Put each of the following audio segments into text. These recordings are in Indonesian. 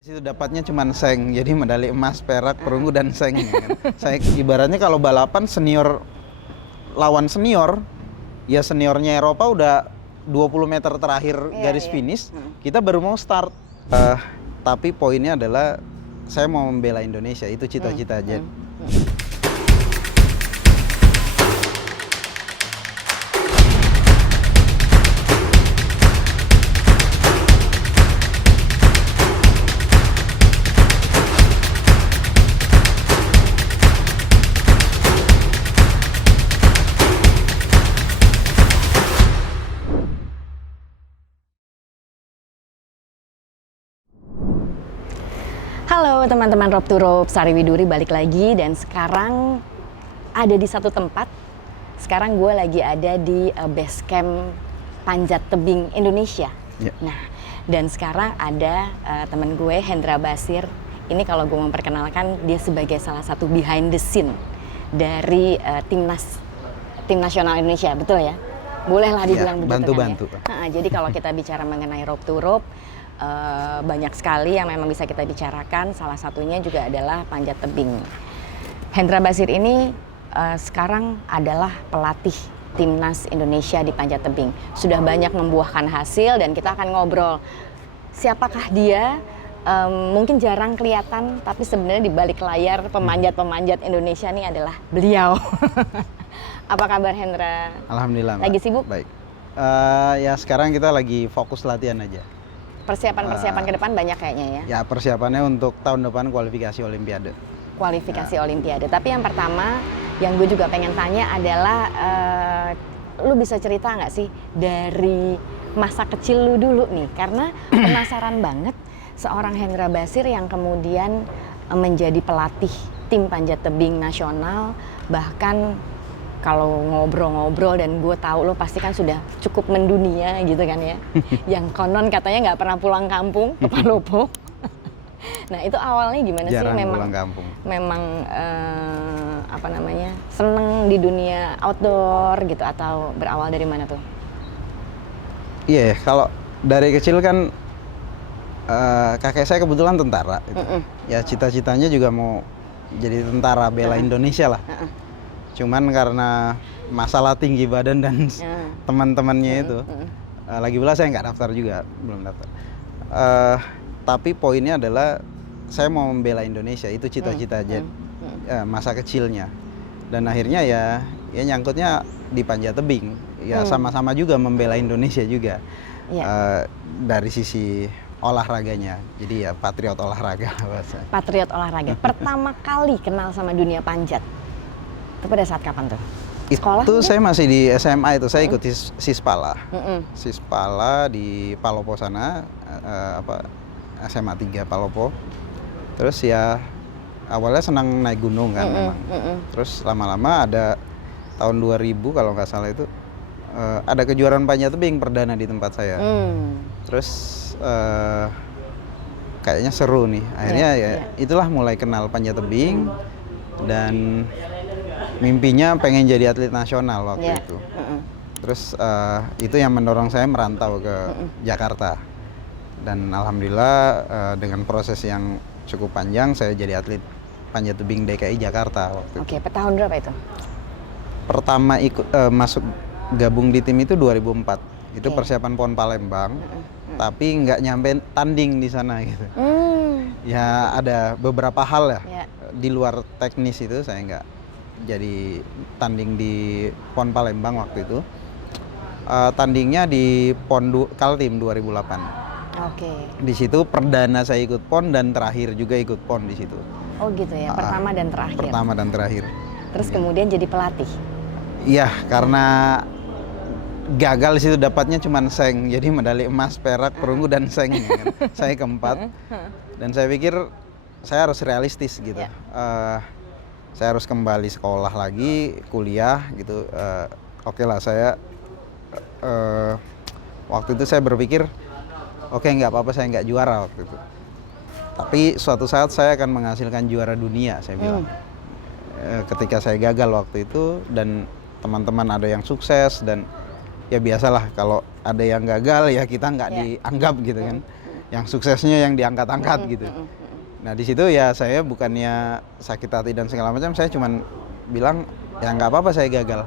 Situ dapatnya cuma seng, jadi medali emas, perak, perunggu, dan seng. Kan. Saya ibaratnya kalau balapan senior lawan senior, ya seniornya Eropa udah 20 meter terakhir garis finish, kita baru mau start. Tapi poinnya adalah saya mau membela Indonesia, itu cita-cita aja. Halo teman-teman Rope to Rope, Sari Widuri balik lagi dan sekarang ada di satu tempat. Sekarang gue lagi ada di base camp Panjat Tebing Indonesia. Nah, dan sekarang ada teman gue Hendra Basir. Ini kalau gue memperkenalkan dia sebagai salah satu behind the scene dari tim nasional Indonesia, betul ya? Bolehlah dibilang begitu bantu-bantu. Kan ya? Jadi kalau kita bicara mengenai Rope to Rope, banyak sekali yang memang bisa kita bicarakan, salah satunya juga adalah panjat tebing. Hendra Basir ini sekarang adalah pelatih timnas Indonesia di panjat tebing. Sudah banyak membuahkan hasil dan kita akan ngobrol siapakah dia. Mungkin jarang kelihatan, tapi sebenarnya di balik layar pemanjat-pemanjat Indonesia ini adalah beliau. Apa kabar Hendra? Alhamdulillah. Lagi sibuk? Baik. Ya sekarang kita lagi fokus latihan aja. Persiapan ke depan banyak kayaknya ya? Ya persiapannya untuk tahun depan kualifikasi Olimpiade. Kualifikasi Olimpiade. Tapi yang pertama yang gue juga pengen tanya adalah lu bisa cerita nggak sih dari masa kecil lu dulu nih? Karena penasaran banget seorang Hendra Basir yang kemudian menjadi pelatih tim panjat tebing nasional, bahkan kalau ngobrol-ngobrol dan gue tahu lo pasti kan sudah cukup mendunia gitu kan ya. Yang konon katanya nggak pernah pulang kampung ke Palopo. Nah itu awalnya gimana Jarang sih? pulang kampung. Memang seneng di dunia outdoor gitu atau berawal dari mana tuh? Iya, kalau dari kecil kan kakek saya kebetulan tentara. Gitu. Ya cita-citanya juga mau jadi tentara bela Indonesia lah. Cuman karena masalah tinggi badan dan teman-temannya itu, lagi pula saya nggak daftar juga, belum daftar. Tapi poinnya adalah saya mau membela Indonesia, itu cita-cita aja masa kecilnya. Dan akhirnya ya nyangkutnya di panjat tebing, ya sama-sama juga membela Indonesia juga dari sisi olahraganya. Jadi ya patriot olahraga bahasa. Patriot olahraga. Pertama kali kenal sama dunia panjat. Itu pada saat kapan tuh? Sekolah? Itu saya masih di SMA itu, saya ikuti Sispala. Sispala di Palopo sana, SMA 3 Palopo. Terus ya awalnya senang naik gunung kan memang. Terus lama-lama ada tahun 2000 kalau nggak salah itu, ada kejuaraan panjat tebing perdana di tempat saya. Terus kayaknya seru nih. Akhirnya itulah mulai kenal panjat tebing dan mimpinya pengen jadi atlet nasional waktu itu. Terus itu yang mendorong saya merantau ke Jakarta. Dan alhamdulillah dengan proses yang cukup panjang saya jadi atlet panjat tebing DKI Jakarta waktu itu. Oke, tahun berapa itu? Pertama ikut masuk gabung di tim itu 2004. Itu persiapan PON Palembang. Tapi nggak nyampe tanding di sana gitu. Ya ada beberapa hal ya. Di luar teknis itu saya nggak jadi tanding di PON Palembang waktu itu. Tandingnya di PON Kaltim 2008. Oke. Di situ perdana saya ikut PON dan terakhir juga ikut PON di situ. Oh gitu ya, pertama dan terakhir. Pertama dan terakhir. Terus kemudian jadi pelatih. Iya, karena gagal di situ dapatnya cuma seng, jadi medali emas, perak, perunggu, dan seng. Kan. Saya keempat. Dan saya pikir saya harus realistis gitu. Saya harus kembali sekolah lagi, kuliah gitu. Oke lah saya waktu itu saya berpikir oke, nggak apa-apa saya nggak juara waktu itu. Tapi suatu saat saya akan menghasilkan juara dunia, saya bilang. Ketika saya gagal waktu itu dan teman-teman ada yang sukses dan ya biasalah kalau ada yang gagal ya kita nggak dianggap gitu kan. yang suksesnya yang diangkat-angkat gitu. Nah di situ ya saya bukannya sakit hati dan segala macam, saya cuman bilang ya nggak apa-apa saya gagal,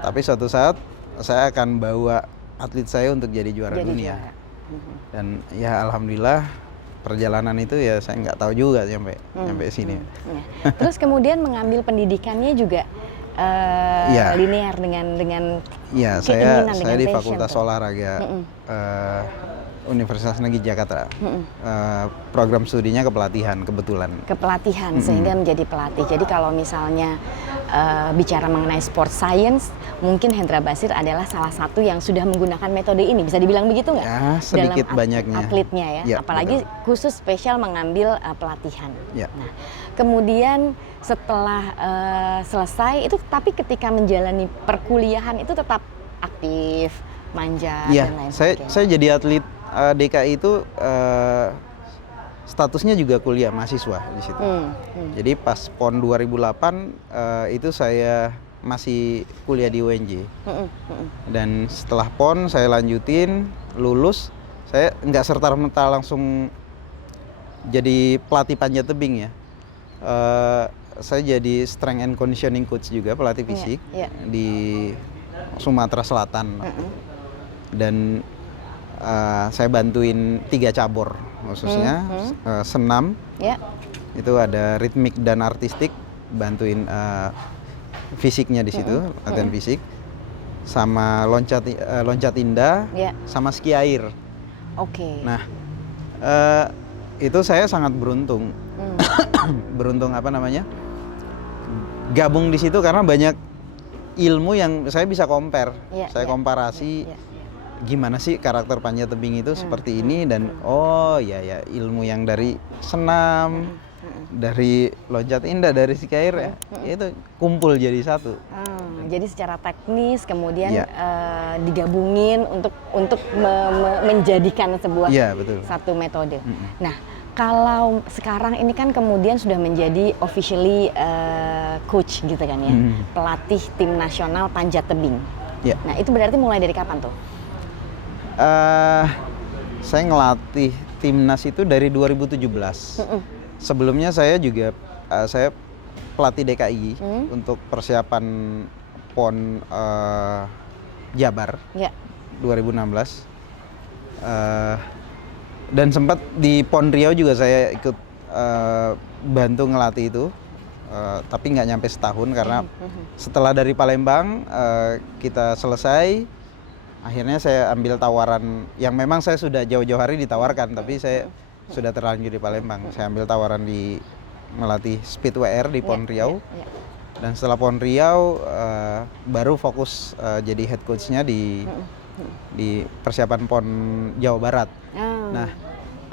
tapi suatu saat saya akan bawa atlet saya untuk jadi juara dunia. Dan ya alhamdulillah perjalanan itu ya saya nggak tahu juga sampai sini. Ya. Terus kemudian mengambil pendidikannya juga linear dengan ya saya di Fakultas Olahraga Universitas Negeri Jakarta. Program studinya kepelatihan kebetulan. Kepelatihan sehingga menjadi pelatih. Jadi kalau misalnya bicara mengenai sport science, mungkin Hendra Basir adalah salah satu yang sudah menggunakan metode ini. Bisa dibilang begitu nggak? Ya, sedikit dalam banyaknya. Atletnya ya. Ya apalagi betul. Khusus spesial mengambil pelatihan. Ya. Nah, kemudian setelah selesai itu, tapi ketika menjalani perkuliahan itu tetap aktif, manja dan lain sebagainya. Saya jadi atlet DKI itu statusnya juga kuliah mahasiswa di situ. Jadi pas PON 2008 itu saya masih kuliah di UNJ. Dan setelah PON saya lanjutin, lulus, saya nggak serta-merta langsung jadi pelatih panjat tebing ya. Saya jadi strength and conditioning coach juga, pelatih fisik di Sumatera Selatan. Dan saya bantuin 3 cabur khususnya senam, itu ada ritmik dan artistik, bantuin fisiknya di situ, latihan fisik, sama loncat indah, sama ski air. Nah itu saya sangat beruntung, beruntung gabung di situ karena banyak ilmu yang saya bisa compare, saya komparasi. Gimana sih karakter panjat tebing itu seperti ini, dan oh ya ilmu yang dari senam, dari loncat indah, dari ski air itu kumpul jadi satu. Jadi secara teknis kemudian digabungin untuk menjadikan sebuah satu metode. Nah kalau sekarang ini kan kemudian sudah menjadi officially coach gitu kan ya, pelatih tim nasional panjat tebing. Nah itu berarti mulai dari kapan tuh? Saya ngelatih timnas itu dari 2017. Sebelumnya saya juga saya pelatih DKI untuk persiapan PON Jabar 2016. Dan sempat di PON Riau juga saya ikut bantu ngelatih itu. Tapi nggak nyampe setahun karena setelah dari Palembang kita selesai. Akhirnya saya ambil tawaran yang memang saya sudah jauh-jauh hari ditawarkan, tapi saya sudah terlanjur di Palembang. Saya ambil tawaran di melatih Speed WR di PON Riau. Dan setelah PON Riau baru fokus jadi head coach-nya di persiapan PON Jawa Barat. Nah,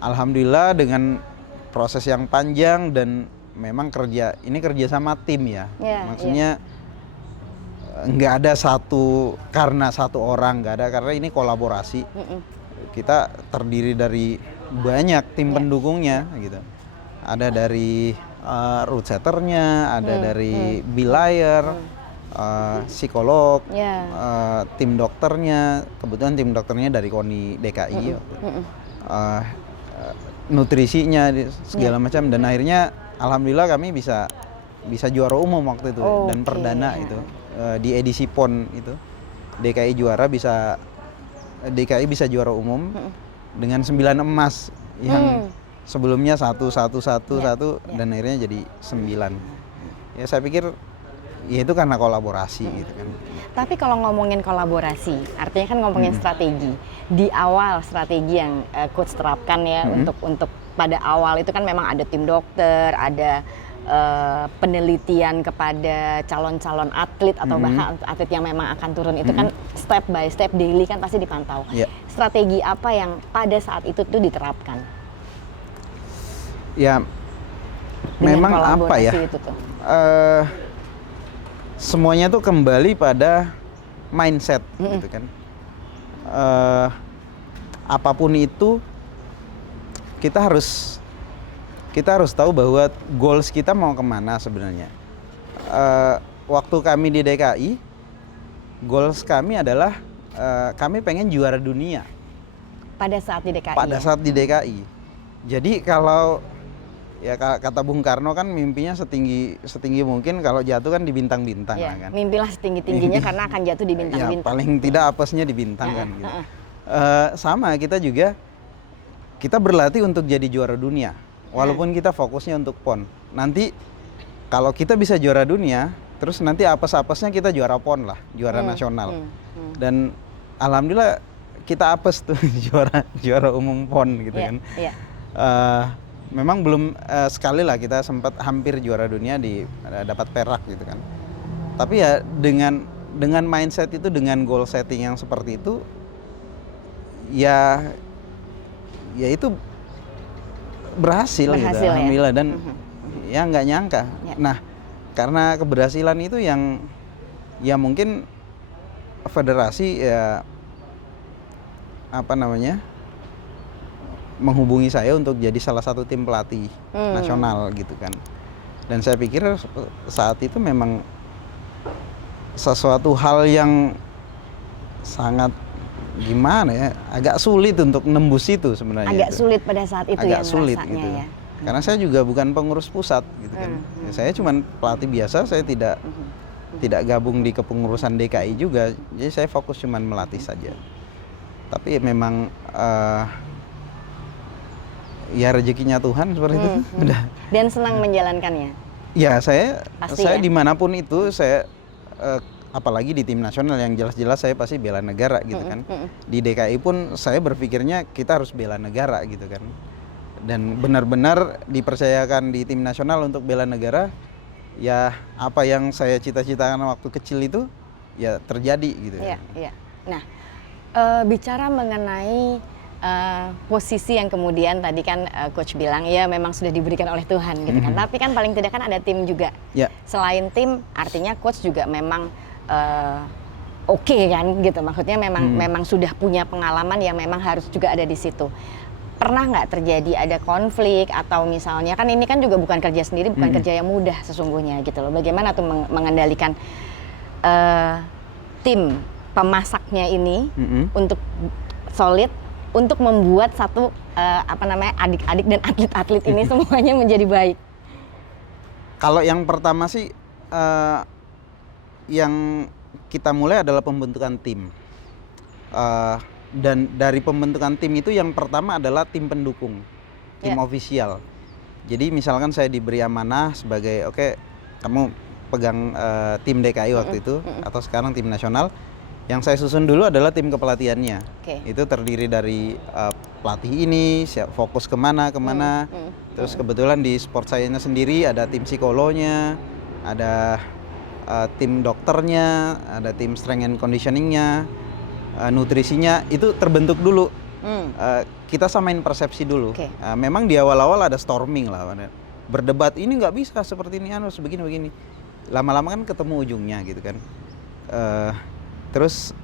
alhamdulillah dengan proses yang panjang dan memang kerja sama tim ya. Maksudnya nggak ada karena satu orang, nggak ada, karena ini kolaborasi. Kita terdiri dari banyak tim pendukungnya gitu. Ada dari route setternya, ada dari bilayer, psikolog, tim dokternya. Kebetulan tim dokternya dari KONI DKI, nutrisinya segala macam, dan akhirnya alhamdulillah kami bisa juara umum waktu itu dan perdana itu. Di edisi PON itu DKI bisa juara umum dengan 9 emas yang sebelumnya 1 dan akhirnya jadi 9. Ya saya pikir ya itu karena kolaborasi gitu kan. Tapi kalau ngomongin kolaborasi, artinya kan ngomongin strategi. Di awal strategi yang coach terapkan ya untuk pada awal itu kan memang ada tim dokter, ada penelitian kepada calon-calon atlet atau bahkan atlet yang memang akan turun itu kan step by step daily kan pasti dipantau. Strategi apa yang pada saat itu tuh diterapkan? Ya memang apa ya? Itu tuh. Semuanya tuh kembali pada mindset gitu kan. Apapun itu kita harus tahu bahwa goals kita mau kemana sebenarnya. Waktu kami di DKI, goals kami adalah kami pengen juara dunia. Pada saat di DKI. Pada saat di DKI. Jadi kalau ya kata Bung Karno kan mimpinya setinggi mungkin, kalau jatuh kan di bintang-bintang kan. Mimpilah setinggi-tingginya karena akan jatuh di bintang-bintang. Ya, paling tidak apesnya di bintang kan gitu. Sama kita juga, kita berlatih untuk jadi juara dunia. Walaupun kita fokusnya untuk PON. Nanti kalau kita bisa juara dunia, terus nanti apes-apesnya kita juara PON lah, juara nasional. Dan alhamdulillah kita apes tuh juara umum PON gitu kan. Memang belum sekali lah kita sempat hampir juara dunia dapat perak gitu kan. Tapi ya dengan mindset itu, dengan goal setting yang seperti itu, ya itu berhasil gitu, alhamdulillah. Dan ya nggak nyangka. Nah, karena keberhasilan itu yang ya mungkin federasi ya menghubungi saya untuk jadi salah satu tim pelatih nasional gitu kan. Dan saya pikir saat itu memang sesuatu hal yang sangat gimana ya, agak sulit untuk nembus itu sebenarnya. Agak sulit pada saat itu agak sulit gitu. Ya. Karena saya juga bukan pengurus pusat gitu kan. Ya, saya cuman pelatih biasa, saya tidak gabung di kepengurusan DKI juga. Jadi saya fokus cuman melatih saja. Tapi memang ya rezekinya Tuhan seperti itu. Dan senang menjalankannya. Ya, saya ya? dimanapun itu saya apalagi di tim nasional yang jelas-jelas saya pasti bela negara gitu kan. Di DKI pun saya berpikirnya kita harus bela negara gitu kan. Dan benar-benar dipercayakan di tim nasional untuk bela negara, ya apa yang saya cita-citakan waktu kecil itu ya terjadi gitu. Iya. Nah, bicara mengenai posisi yang kemudian tadi kan coach bilang ya memang sudah diberikan oleh Tuhan gitu kan. Tapi kan paling tidak kan ada tim juga. Selain tim, artinya coach juga memang oke kan gitu. Maksudnya memang sudah punya pengalaman yang memang harus juga ada di situ. Pernah nggak terjadi ada konflik atau misalnya kan ini kan juga bukan kerja sendiri, bukan kerja yang mudah sesungguhnya gitu loh. Bagaimana tuh mengendalikan tim pemasaknya ini untuk solid, untuk membuat satu adik-adik dan atlet-atlet ini semuanya menjadi baik? Kalau yang pertama sih yang kita mulai adalah pembentukan tim. Dan dari pembentukan tim itu yang pertama adalah tim pendukung, tim ofisial. Jadi misalkan saya diberi amanah sebagai kamu pegang tim DKI waktu itu atau sekarang tim nasional. Yang saya susun dulu adalah tim kepelatihannya. Itu terdiri dari pelatih ini fokus kemana. Terus kebetulan di sport science sendiri ada tim psikolognya, ada tim dokternya, ada tim strength and conditioningnya, nutrisinya. Itu terbentuk dulu. Kita samain persepsi dulu. Memang di awal-awal ada storming lah, berdebat ini nggak bisa seperti ini, harus begini. Lama-lama kan ketemu ujungnya gitu kan. Terus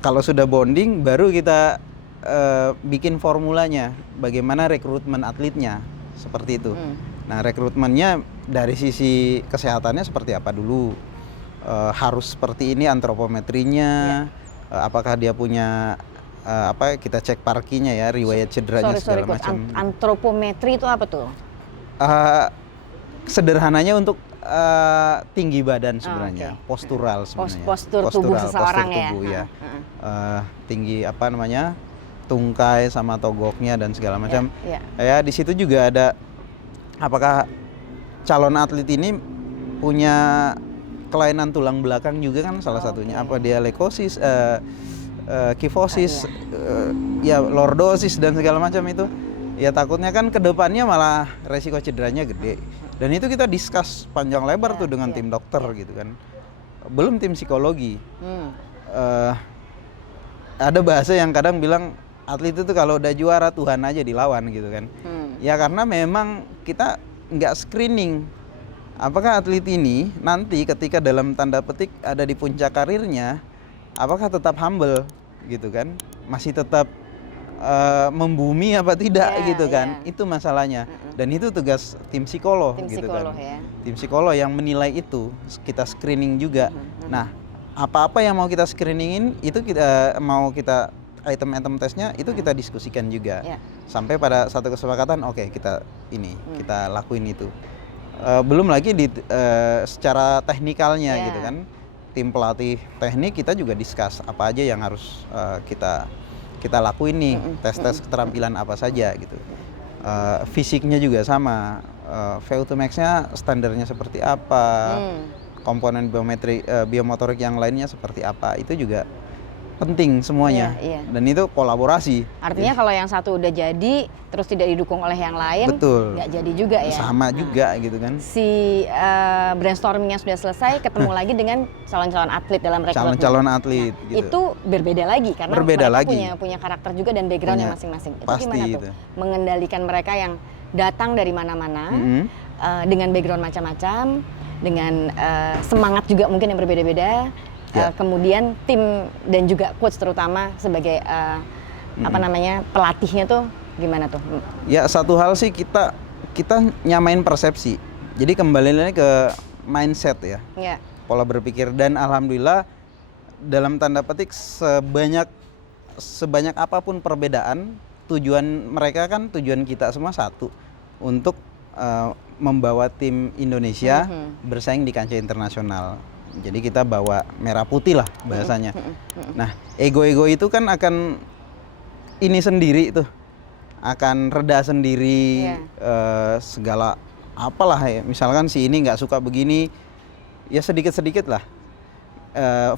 kalau sudah bonding, baru kita bikin formulanya, bagaimana rekrutmen atletnya, seperti itu. Nah, rekrutmennya dari sisi kesehatannya seperti apa dulu, harus seperti ini antropometrinya, apakah dia punya kita cek parkinya ya, riwayat cederanya segala macam. Antropometri itu apa tuh? Sederhananya untuk tinggi badan sebenarnya, postural sebenarnya. Postur tubuh seseorang ya. Tinggi tungkai sama togoknya dan segala macam. Ya di situ juga ada apakah calon atlet ini punya kelainan tulang belakang juga kan salah satunya. Apa dia leukosis, kifosis, lordosis dan segala macam itu. Ya takutnya kan kedepannya malah resiko cederanya gede. Dan itu kita discuss panjang lebar tuh dengan tim dokter gitu kan. Belum tim psikologi. Ada bahasa yang kadang bilang atlet itu kalau udah juara Tuhan aja dilawan gitu kan. Ya karena memang kita nggak screening. Apakah atlet ini nanti ketika dalam tanda petik ada di puncak karirnya, apakah tetap humble gitu kan? Masih tetap membumi apa tidak gitu kan. Itu masalahnya. Dan itu tugas tim psikolog gitu kan. Tim psikolog yang menilai itu, kita screening juga. Nah, apa-apa yang mau kita screeningin itu kita mau kita item-item tesnya itu kita diskusikan juga. Ya. Sampai pada satu kesepakatan, oke, kita lakuin itu. Belum lagi secara teknikalnya gitu kan. Tim pelatih teknik kita juga discuss apa aja yang harus kita lakuin nih, tes-tes keterampilan apa saja gitu. Fisiknya juga sama, VO2 max-nya standarnya seperti apa, komponen biomotorik yang lainnya seperti apa, itu juga penting semuanya. Dan itu kolaborasi. Artinya kalau yang satu udah jadi terus tidak didukung oleh yang lain, betul, nggak jadi juga ya. Sama juga gitu kan. Si brainstormingnya sudah selesai, ketemu lagi dengan calon-calon atlet dalam rekrutmen. Calon-calon atlet gitu. Itu berbeda lagi karena mereka punya karakter juga dan backgroundnya masing-masing. Itu pasti gimana tuh mengendalikan mereka yang datang dari mana-mana dengan background macam-macam, dengan semangat juga mungkin yang berbeda-beda. Kemudian tim dan juga coach terutama sebagai pelatihnya tuh gimana tuh? Ya, satu hal sih kita nyamain persepsi. Jadi kembali lagi ke mindset ya. Pola berpikir, dan alhamdulillah dalam tanda petik sebanyak apapun perbedaan, tujuan kita semua satu, untuk membawa tim Indonesia bersaing di kancah internasional. Jadi kita bawa merah putih lah bahasanya. Nah, ego-ego itu kan akan ini sendiri tuh, akan reda sendiri, segala apalah ya. Misalkan si ini nggak suka begini, ya sedikit-sedikit lah.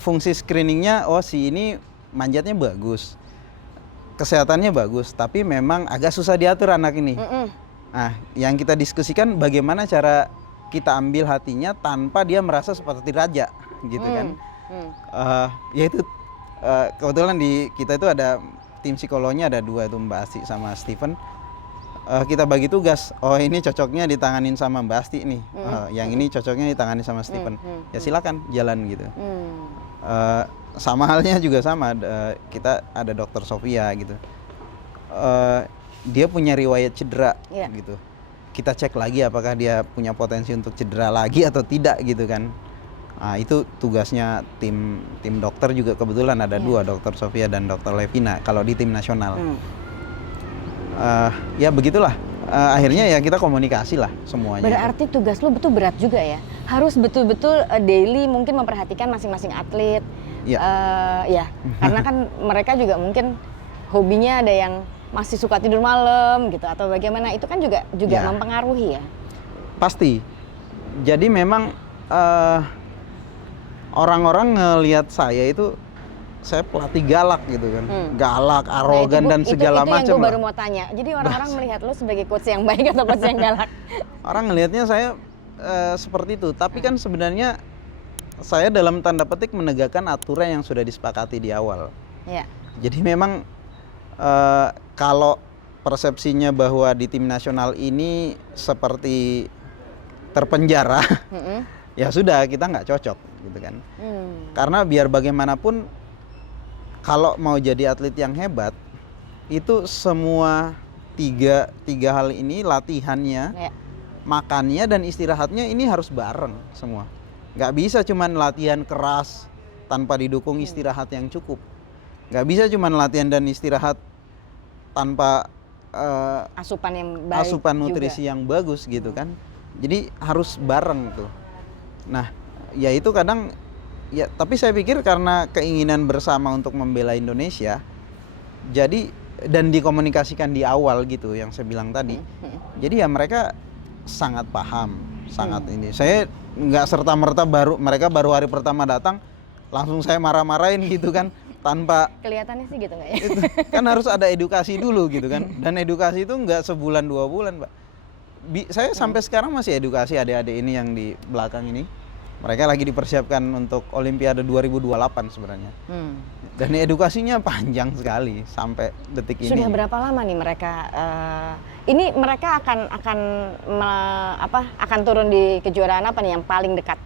Fungsi screeningnya, si ini manjatnya bagus, kesehatannya bagus, tapi memang agak susah diatur anak ini. Nah, yang kita diskusikan bagaimana cara kita ambil hatinya tanpa dia merasa seperti raja gitu kan. Yaitu kebetulan di kita itu ada tim psikolognya, ada 2 itu, Mbak Asti sama Steven. Kita bagi tugas, ini cocoknya ditanganin sama Mbak Asti nih, yang ini cocoknya ditangani sama Steven. Ya silakan jalan gitu. Sama halnya juga sama, kita ada Dokter Sofia gitu. Dia punya riwayat cedera gitu. Kita cek lagi apakah dia punya potensi untuk cedera lagi atau tidak gitu kan. Nah, itu tugasnya tim dokter juga, kebetulan ada 2, Dokter Sofia dan Dokter Levina kalau di tim nasional. Ya begitulah. Akhirnya ya kita komunikasi lah semuanya. Berarti tugas lu betul berat juga ya. Harus betul-betul daily mungkin memperhatikan masing-masing atlet. Karena kan mereka juga mungkin hobinya ada yang masih suka tidur malam gitu atau bagaimana, itu kan juga mempengaruhi ya. Pasti. Jadi memang orang-orang ngelihat saya itu, saya pelatih galak gitu kan. Galak, arogan dan segala macam. Itu yang gue baru mau tanya. Jadi orang-orang melihat lo sebagai coach yang baik atau coach yang galak? Orang ngelihatnya saya seperti itu, tapi kan sebenarnya saya dalam tanda petik menegakkan aturan yang sudah disepakati di awal. Jadi memang kalau persepsinya bahwa di tim nasional ini seperti terpenjara, ya sudah, kita nggak cocok gitu kan. Karena biar bagaimanapun kalau mau jadi atlet yang hebat, itu semua tiga hal ini, latihannya, makannya dan istirahatnya ini harus bareng semua. Nggak bisa cuman latihan keras tanpa didukung istirahat yang cukup. Nggak bisa cuman latihan dan istirahat tanpa asupan nutrisi juga yang bagus gitu kan. Jadi harus bareng tuh. Nah, ya itu kadang ya, tapi saya pikir karena keinginan bersama untuk membela Indonesia, jadi dan dikomunikasikan di awal gitu yang saya bilang tadi. Jadi ya mereka sangat paham, sangat ini. Saya nggak serta-merta mereka baru hari pertama datang langsung saya marah-marahin gitu kan. Tanpa kelihatannya sih gitu nggak ya? Itu, kan harus ada edukasi dulu gitu kan. Dan edukasi itu nggak sebulan 2 bulan, Pak. Saya sampai sekarang masih edukasi adik-adik ini yang di belakang ini. Mereka lagi dipersiapkan untuk Olimpiade 2028 sebenarnya. Dan edukasinya panjang sekali sampai detik ini. Sudah berapa lama nih mereka? Ini mereka akan turun di kejuaraan apa nih yang paling dekat?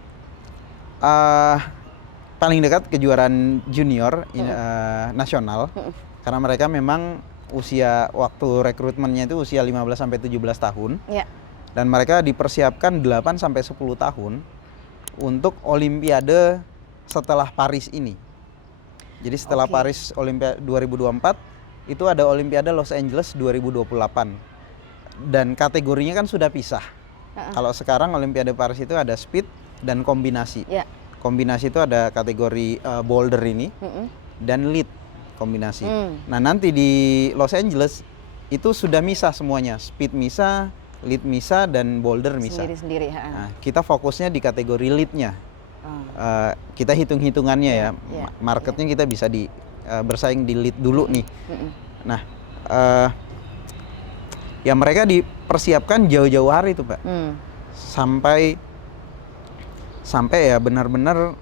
Paling dekat kejuaraan junior nasional, karena mereka memang usia waktu rekrutmennya itu usia 15 sampai 17 tahun. Dan mereka dipersiapkan 8 sampai 10 tahun untuk Olimpiade setelah Paris ini. Jadi setelah Oke. Paris Olimpiade 2024 itu ada Olimpiade Los Angeles 2028. Dan kategorinya kan sudah pisah. Kalau sekarang Olimpiade Paris itu ada speed dan kombinasi. Ya. Kombinasi itu ada kategori boulder ini dan lead kombinasi. Nah, nanti di Los Angeles itu sudah misah semuanya, speed misah, lead misah, dan boulder misah. Sendiri-sendiri. Nah, kita fokusnya di kategori leadnya. Kita hitung-hitungannya ya, marketnya kita bisa bersaing di lead dulu nih. Nah, ya mereka dipersiapkan jauh-jauh hari tuh, Pak. Sampai ya benar-benar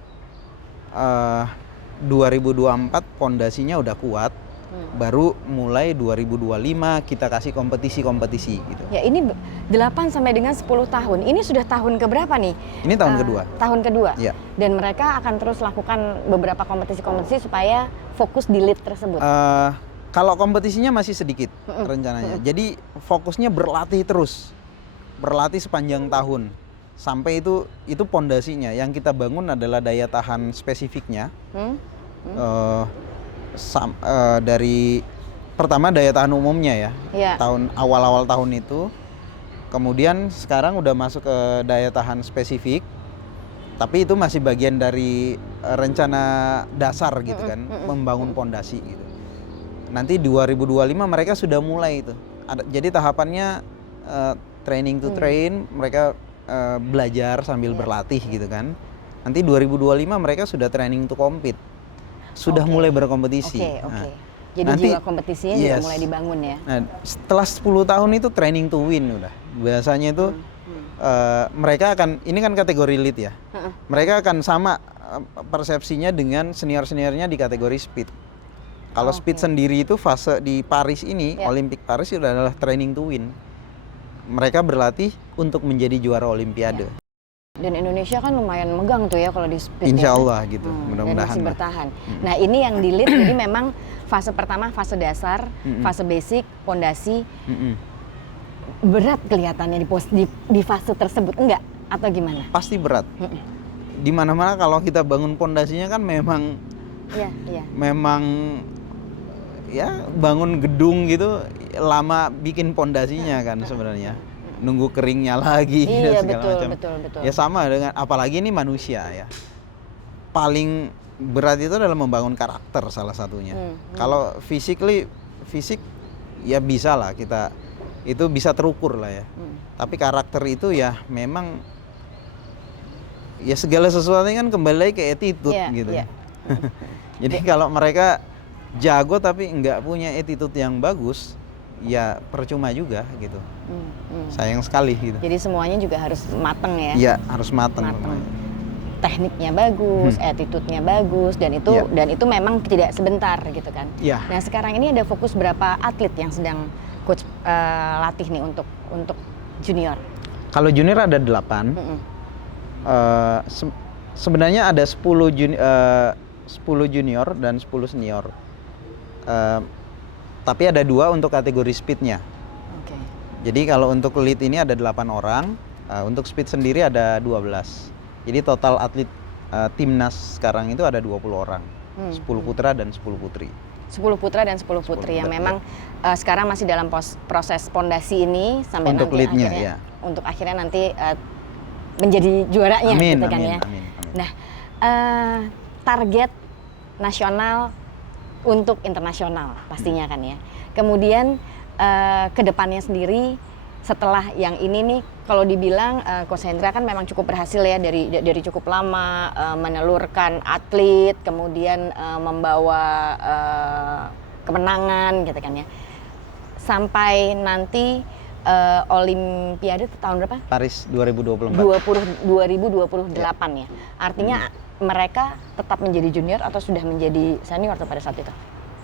2024 pondasinya udah kuat. Baru mulai 2025 kita kasih kompetisi gitu. Ya, ini 8 sampai dengan 10 tahun. Ini sudah tahun keberapa nih? Ini tahun kedua. Tahun kedua. Ya. Dan mereka akan terus lakukan beberapa kompetisi-kompetisi supaya fokus di lead tersebut. Kalau kompetisinya masih sedikit rencananya. Jadi fokusnya berlatih terus. Berlatih sepanjang tahun. Sampai itu pondasinya. Yang kita bangun adalah daya tahan spesifiknya. Dari pertama daya tahan umumnya ya. Tahun awal-awal tahun itu. Kemudian sekarang udah masuk ke daya tahan spesifik. Tapi itu masih bagian dari rencana dasar gitu kan, membangun pondasi gitu. Nanti 2025 mereka sudah mulai itu. Jadi tahapannya training to train, mereka belajar sambil berlatih gitu kan. Nanti 2025 mereka sudah training to compete. Sudah mulai berkompetisi. Nah, jadi nanti, jiwa kompetisinya juga mulai dibangun ya. Nah, setelah 10 tahun itu training to win udah. Biasanya itu mereka akan, ini kan kategori lead ya. Mereka akan sama persepsinya dengan senior-seniornya di kategori speed. Kalau speed sendiri itu fase di Paris ini, Olimpik Paris itu adalah training to win. Mereka berlatih untuk menjadi juara Olimpiade. Dan Indonesia kan lumayan megang tuh ya kalau di speed. Insya Allah gitu, mudah-mudahan. Dan masih bertahan. Nah, ini yang di lead, jadi memang fase pertama, fase dasar, fase basic, pondasi. Berat kelihatannya di fase tersebut, enggak? Atau gimana? Pasti berat. Di mana-mana kalau kita bangun pondasinya kan memang memang ya bangun gedung gitu lama bikin pondasinya kan sebenarnya. Nunggu keringnya lagi dan segala macam. Betul. Ya sama dengan, apalagi ini manusia ya. Paling berat itu adalah membangun karakter salah satunya. Kalau fisik ya bisa lah kita, itu bisa terukur lah ya. Tapi karakter itu ya memang ya segala sesuatu kan kembali lagi ke attitude gitu. Jadi kalau mereka jago tapi nggak punya attitude yang bagus, ya percuma juga gitu. Sayang sekali gitu. Jadi semuanya juga harus mateng ya. Iya, harus mateng. Tekniknya bagus, attitude-nya bagus, dan itu memang tidak sebentar gitu kan. Nah, sekarang ini ada fokus berapa atlet yang sedang coach latih nih untuk junior? Kalau junior ada 8. Sebenarnya ada 10 junior dan 10 senior. Tapi ada 2 untuk kategori speednya. Jadi kalau untuk lead ini ada 8 orang, untuk speed sendiri ada 12. Jadi total atlet timnas sekarang itu ada 20 orang, 10 putra dan 10 putri. 10 putra dan 10 putri yang memang sekarang masih dalam proses pondasi ini sampai untuk nanti leadnya, akhirnya, untuk akhirnya nanti menjadi juaranya gitu kan ya. Amin. Nah, target nasional untuk internasional pastinya kan ya. Kemudian kedepannya sendiri setelah yang ini nih, kalau dibilang Coach Hendra kan memang cukup berhasil ya dari cukup lama menelurkan atlet, kemudian membawa kemenangan gitu kan ya. Sampai nanti Olimpiade tahun berapa? Paris 2024. 2028 ya. Artinya mereka tetap menjadi junior atau sudah menjadi senior pada saat itu?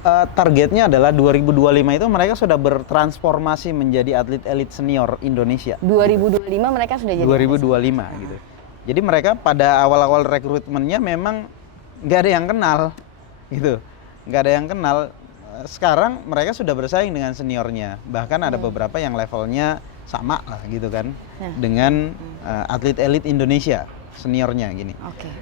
Targetnya adalah 2025 itu mereka sudah bertransformasi menjadi atlet elit senior Indonesia. 2025 mereka sudah jadi 2025 gitu. Jadi mereka pada awal-awal rekrutmennya memang nggak ada yang kenal gitu. Nggak ada yang kenal. Sekarang mereka sudah bersaing dengan seniornya. Bahkan ada beberapa yang levelnya sama lah gitu kan. Dengan atlet elit Indonesia seniornya gini. Oke.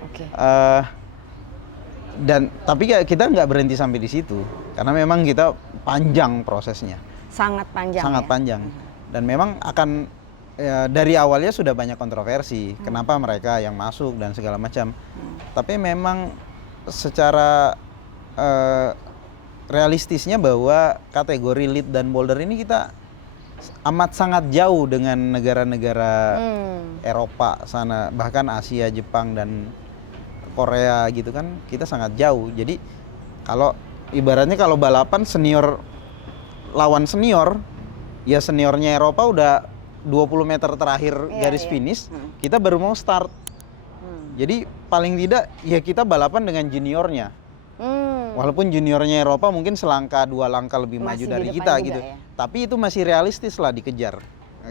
Tapi kita nggak berhenti sampai di situ, karena memang kita panjang prosesnya, Sangat panjang. sangat ya? panjang, dan memang akan dari awalnya sudah banyak kontroversi, kenapa mereka yang masuk dan segala macam. Tapi memang secara realistisnya bahwa kategori lead dan boulder ini kita amat sangat jauh dengan negara-negara Eropa sana, bahkan Asia, Jepang dan Korea gitu kan, kita sangat jauh. Jadi kalau ibaratnya kalau balapan senior lawan senior, ya seniornya Eropa udah 20 meter terakhir garis finish, kita baru mau start. Jadi paling tidak ya kita balapan dengan juniornya. Walaupun juniornya Eropa mungkin selangkah 2 langkah lebih Masih maju dari di depan kita juga gitu. ya. Tapi itu masih realistis lah dikejar.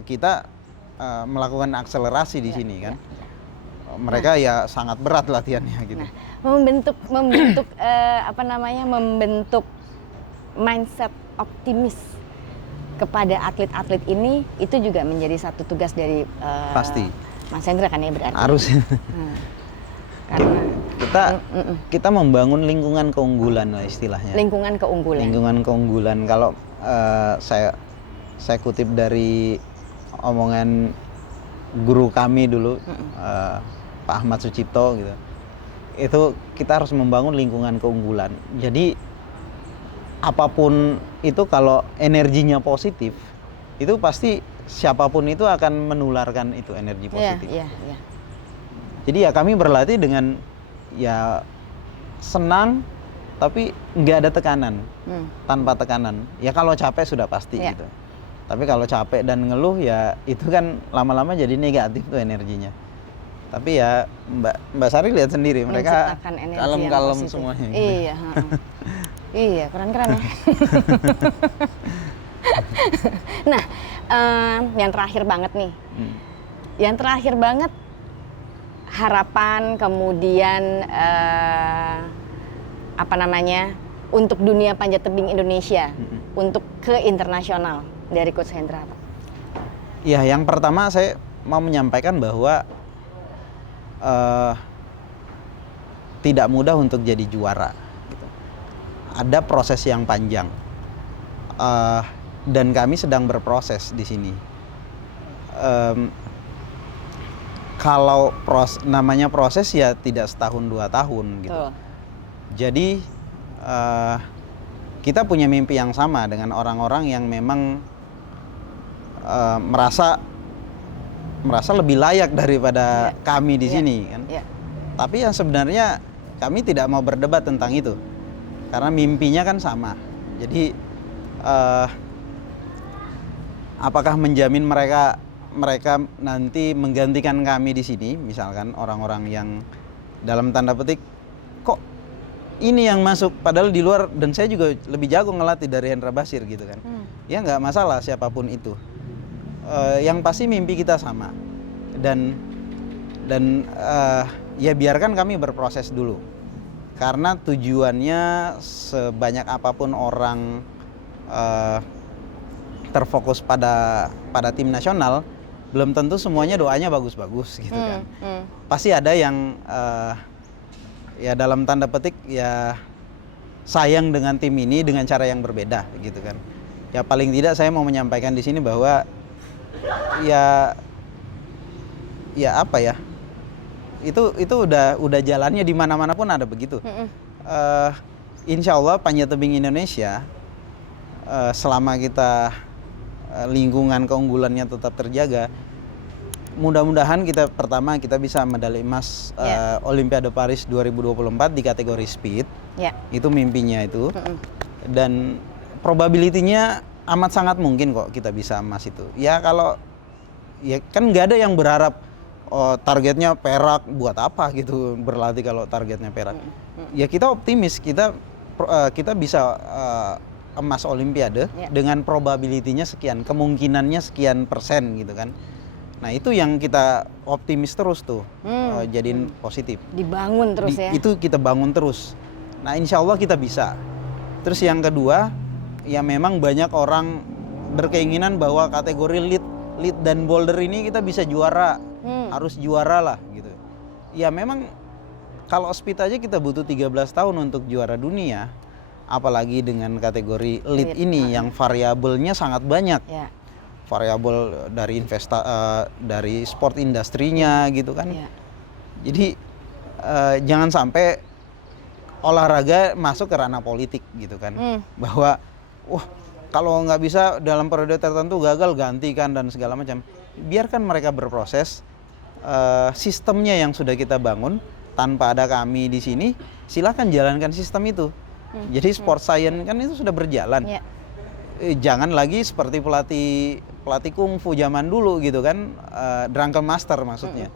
Kita melakukan akselerasi di sini kan. Mereka ya sangat berat latihannya gitu. Nah, membentuk membentuk mindset optimis kepada atlet-atlet ini itu juga menjadi satu tugas dari Pasti. Mas Hendra kan ya berarti. Harus. Karena kita membangun lingkungan keunggulan lah istilahnya. lingkungan keunggulan. Lingkungan keunggulan. Kalau saya kutip dari omongan guru kami dulu, Pak Ahmad Sucipto gitu. Itu kita harus membangun lingkungan keunggulan. Jadi apapun itu kalau energinya positif, itu pasti siapapun itu akan menularkan itu energi positif. Iya. Jadi ya kami berlatih dengan ya senang tapi nggak ada tekanan, tanpa tekanan. Ya kalau capek sudah pasti gitu. Tapi kalau capek dan ngeluh ya itu kan lama-lama jadi negatif tuh energinya. Tapi ya Mbak Sari lihat sendiri mereka kalem-kalem semuanya. Gitu. Iya. Iya, keren-keren ya. Nah, yang terakhir banget nih. Yang terakhir banget harapan kemudian untuk dunia panjat tebing Indonesia untuk ke internasional dari Coach Hendra apa? Ya, yang pertama saya mau menyampaikan bahwa tidak mudah untuk jadi juara. Gitu. Ada proses yang panjang dan kami sedang berproses di sini. Kalau namanya proses ya tidak setahun 2 tahun gitu. Jadi kita punya mimpi yang sama dengan orang-orang yang memang merasa lebih layak daripada kami di sini kan. Tapi yang sebenarnya kami tidak mau berdebat tentang itu karena mimpinya kan sama. Jadi apakah menjamin mereka nanti menggantikan kami di sini, misalkan orang-orang yang dalam tanda petik kok ini yang masuk padahal di luar, dan saya juga lebih jago ngelatih dari Hendra Basir gitu kan. Ya nggak masalah siapapun itu. Yang pasti mimpi kita sama dan ya biarkan kami berproses dulu karena tujuannya sebanyak apapun orang terfokus pada tim nasional, belum tentu semuanya doanya bagus-bagus gitu kan. Pasti ada yang ya dalam tanda petik ya sayang dengan tim ini dengan cara yang berbeda gitu kan. Ya paling tidak saya mau menyampaikan di sini bahwa ya apa ya, itu udah jalannya di mana-mana pun ada begitu. Insya Allah panjat tebing Indonesia selama kita lingkungan keunggulannya tetap terjaga, mudah-mudahan kita bisa medali emas Olimpiade Paris 2024 di kategori speed. Itu mimpinya itu. Dan probability-nya amat sangat mungkin kok kita bisa emas itu. Ya kalau ya kan nggak ada yang berharap targetnya perak, buat apa gitu berlatih kalau targetnya perak. Ya kita optimis kita bisa emas Olimpiade dengan probability-nya sekian, kemungkinannya sekian persen gitu kan. Nah itu yang kita optimis terus tuh, jadiin positif. Dibangun terus ya. Itu kita bangun terus. Nah insya Allah kita bisa. Terus yang kedua, ya memang banyak orang berkeinginan bahwa kategori lead dan boulder ini kita bisa juara, harus juara lah gitu. Ya memang kalau speed aja kita butuh 13 tahun untuk juara dunia, apalagi dengan kategori lead ini yang variabelnya sangat banyak. Ya. Variabel dari dari sport industrinya gitu kan. Ya. Jadi jangan sampai olahraga masuk ke ranah politik gitu kan. Bahwa kalau nggak bisa dalam periode tertentu gagal gantikan dan segala macam. Biarkan mereka berproses, sistemnya yang sudah kita bangun tanpa ada kami di sini, silakan jalankan sistem itu. Jadi sport science kan itu sudah berjalan. Ya. Jangan lagi seperti pelatih kungfu zaman dulu gitu kan, drunken master maksudnya.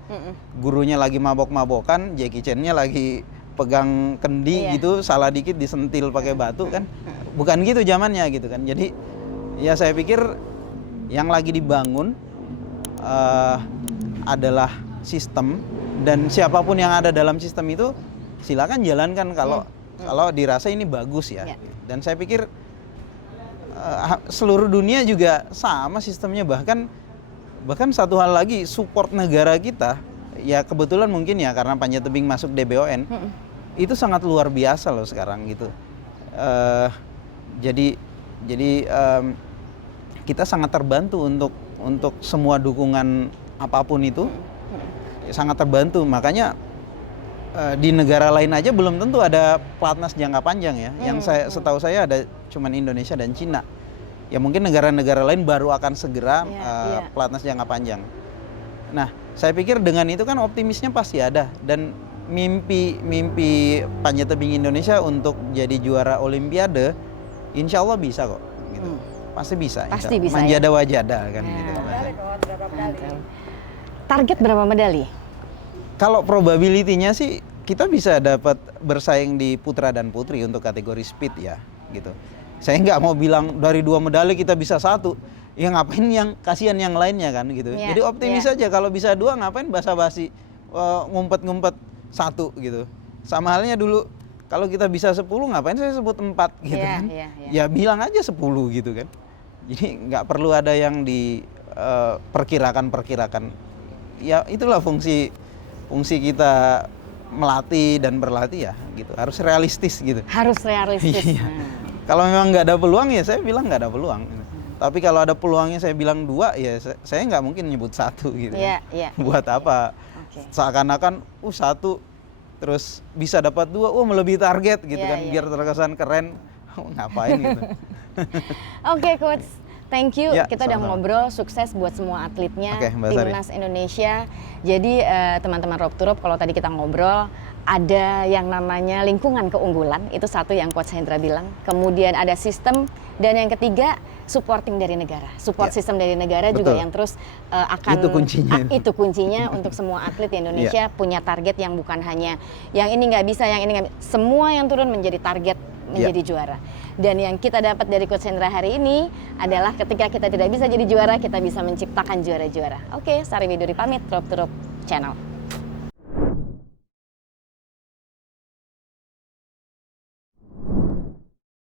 Gurunya lagi mabok-mabokan, Jackie Chan-nya lagi pegang kendi gitu, salah dikit disentil pakai batu kan. Bukan gitu zamannya gitu kan. Jadi ya saya pikir yang lagi dibangun adalah sistem, dan siapapun yang ada dalam sistem itu silakan jalankan kalau dirasa ini bagus ya. Dan saya pikir seluruh dunia juga sama sistemnya, bahkan satu hal lagi, support negara kita ya kebetulan mungkin ya karena Panjat Tebing masuk DBON itu sangat luar biasa loh sekarang gitu. Jadi kita sangat terbantu untuk semua dukungan apapun itu, sangat terbantu. Makanya di negara lain aja belum tentu ada pelatnas jangka panjang ya. Yang setahu saya ada cuman Indonesia dan Cina. Ya mungkin negara-negara lain baru akan segera pelatnas jangka panjang. Nah, saya pikir dengan itu kan optimisnya pasti ada, dan mimpi Panjat Tebing Indonesia untuk jadi juara Olimpiade, insya Allah bisa kok. Gitu. Pasti bisa. Pasti bisa. Manjada wajada kan. Gitu. Target berapa medali? Kalau probability-nya sih kita bisa dapat bersaing di putra dan putri untuk kategori speed ya, gitu. Saya nggak mau bilang dari 2 medali kita bisa 1, ya ngapain yang kasihan yang lainnya kan gitu. Jadi optimis aja, kalau bisa 2 ngapain basa-basi ngumpet-ngumpet 1 gitu. Sama halnya dulu kalau kita bisa 10 ngapain saya sebut 4 gitu kan. Ya bilang aja 10 gitu kan. Jadi nggak perlu ada yang di perkirakan. Ya itulah fungsi kita melatih dan berlatih ya gitu, harus realistis gitu. Harus realistis. Kalau memang nggak ada peluang ya saya bilang nggak ada peluang. Tapi kalau ada peluangnya saya bilang 2 ya saya nggak mungkin nyebut 1 gitu. Buat apa? Seakan-akan 1 terus bisa dapat 2, melebihi target gitu kan, biar terkesan keren. Ngapain gitu. Oke, Coach. Thank you, kita udah sama-sama. ngobrol, sukses buat semua atletnya, Mbak Sari. Timnas Indonesia. Jadi teman-teman Rope to Rope, kalau tadi kita ngobrol, ada yang namanya lingkungan keunggulan, itu satu yang Coach Hendra bilang. Kemudian ada sistem, dan yang ketiga supporting dari negara. Support sistem dari negara juga yang terus akan... Itu kuncinya. Itu kuncinya untuk semua atlet di Indonesia punya target yang bukan hanya yang ini nggak bisa, yang ini nggak bisa. Semua yang turun menjadi target, menjadi juara. Dan yang kita dapat dari Coach Hendra hari ini adalah ketika kita tidak bisa jadi juara, kita bisa menciptakan juara-juara. Oke, Sari Widuri pamit, Rope to Rope Channel.